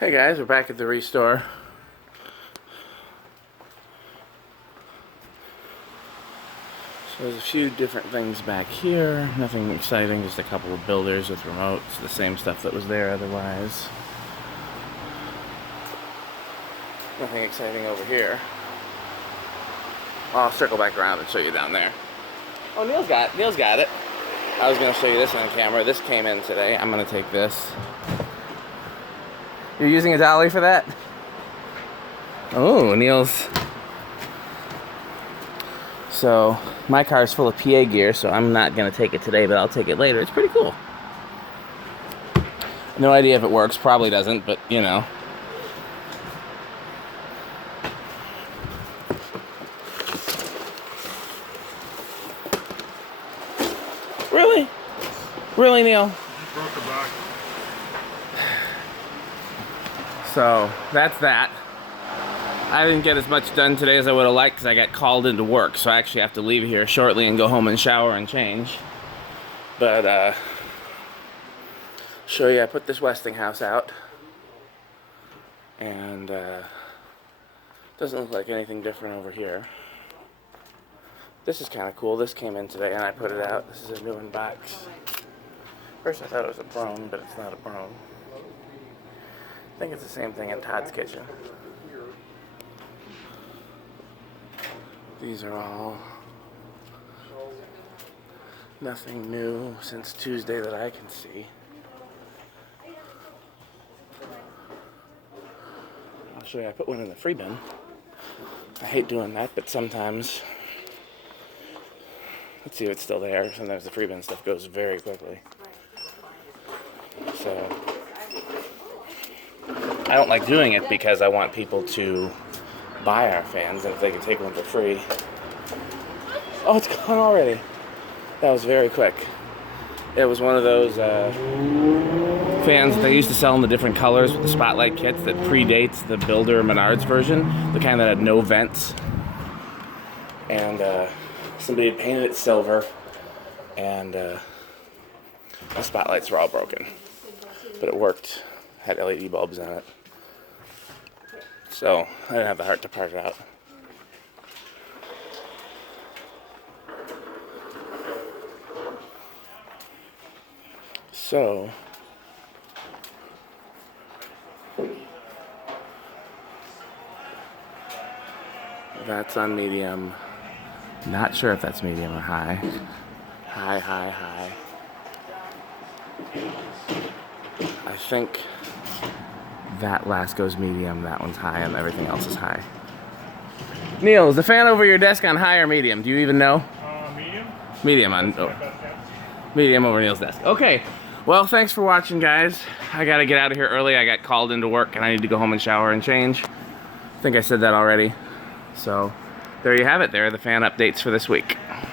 Hey guys, we're back at the restore. So there's a few different things back here. Nothing exciting, just a couple of builders with remotes. The same stuff that was there otherwise. Nothing exciting over here. I'll circle back around and show you down there. Oh, Neil's got it. I was going to show you this on camera. This came in today. I'm going to take this. You're using a dolly for that? Oh, Neil's. So, my car's full of PA gear, so I'm not going to take it today, but I'll take it later. It's pretty cool. No idea if it works. Probably doesn't, but, you know. Really? Really, Neil? You broke the back. So, that's that. I didn't get as much done today as I would have liked because I got called into work, so I actually have to leave here shortly and go home and shower and change. But, show you, I put this Westinghouse out. And, doesn't look like anything different over here. This is kind of cool. This came in today and I put it out. This is a new in box. First I thought it was a Brone, but it's not a Brone. I think it's the same thing in Todd's kitchen. These are all nothing new since Tuesday that I can see. I'll show you, I put one in the free bin. I hate doing that, but sometimes, let's see if it's still there. Sometimes the free bin stuff goes very quickly. So, I don't like doing it because I want people to buy our fans, and if they can take one for free. Oh, it's gone already. That was very quick. It was one of those fans that they used to sell in the different colors with the spotlight kits that predates the Builder Menards version, the kind that had no vents. And somebody had painted it silver, and the spotlights were all broken. But it worked. Had LED bulbs on it. So, I didn't have the heart to part it out. So, that's on medium. Not sure if that's medium or high. High. I think that last goes medium, that one's high, and everything else is high. Neil, is the fan over your desk on high or medium? Do you even know? Medium? Medium on, medium over Neil's desk. Okay, well, thanks for watching, guys. I gotta get out of here early. I got called into work, and I need to go home and shower and change. I think I said that already. So, there you have it. There are the fan updates for this week.